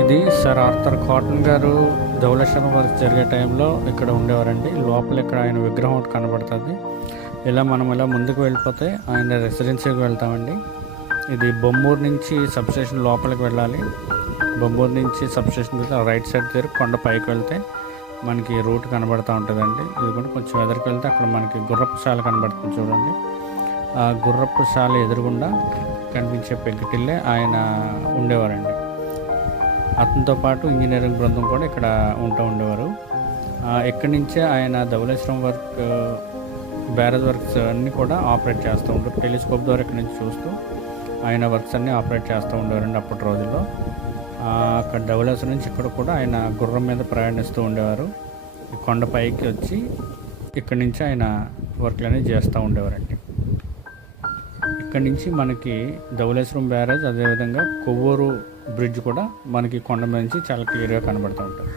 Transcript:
ఇది sir Arthur cotton గారు Dhavaleswaram work జరిగే టైంలో ఇక్కడ ఉండేవారండి. లోపల ఇక్కడ ఆయన విగ్రహం ఒకటి కనబడుతుంది. మనం ఇలా ముందుకు వెళ్ళిపోతే ఆయన రెసిడెన్సీకి వెళ్తామండి. ఇది బొమ్మూరు నుంచి సబ్స్టేషన్ లోపలికి వెళ్ళాలి. బొమ్మూరు నుంచి సబ్స్టేషన్ వెళ్తే రైట్ సైడ్ తిరిగి కొండ పైకి వెళ్తే మనకి రూట్ కనబడుతూ ఉంటుందండి. ఇది కూడా కొంచెం ఎదురుకు వెళ్తే అక్కడ మనకి గుర్రపు శాల కనబడుతుంది చూడండి. ఆ గుర్రపు శాల ఎదురుగుండా కనిపించే పెగ్గిటిల్లే ఆయన ఉండేవారండి. అతనితో పాటు ఇంజనీరింగ్ బృందం కూడా ఇక్కడ ఉండేవారు. ఇక్కడి నుంచే ఆయన ధవళేశ్వరం వర్క్ బ్యారేజ్ వర్క్స్ అన్నీ కూడా ఆపరేట్ చేస్తూ ఉంటారు. టెలిస్కోప్ ద్వారా ఇక్కడ నుంచి చూస్తూ ఆయన వర్క్స్ అన్నీ ఆపరేట్ చేస్తూ ఉండేవారండి అప్పటి రోజుల్లో. అక్కడ ధవళేశ్వరం నుంచి ఇక్కడ కూడా ఆయన గుర్రం మీద ప్రయాణిస్తూ ఉండేవారు. కొండ పైకి వచ్చి ఇక్కడి నుంచి ఆయన వర్క్లు అనేవి చేస్తూ ఉండేవారండి. ఇక్కడి నుంచి మనకి ధవళేశ్వరం బ్యారేజ్, అదేవిధంగా కొవ్వూరు బ్రిడ్జ్ కూడా మనకి కొండ మీద నుంచి చాలా క్లియర్గా కనబడుతూ ఉంటుంది.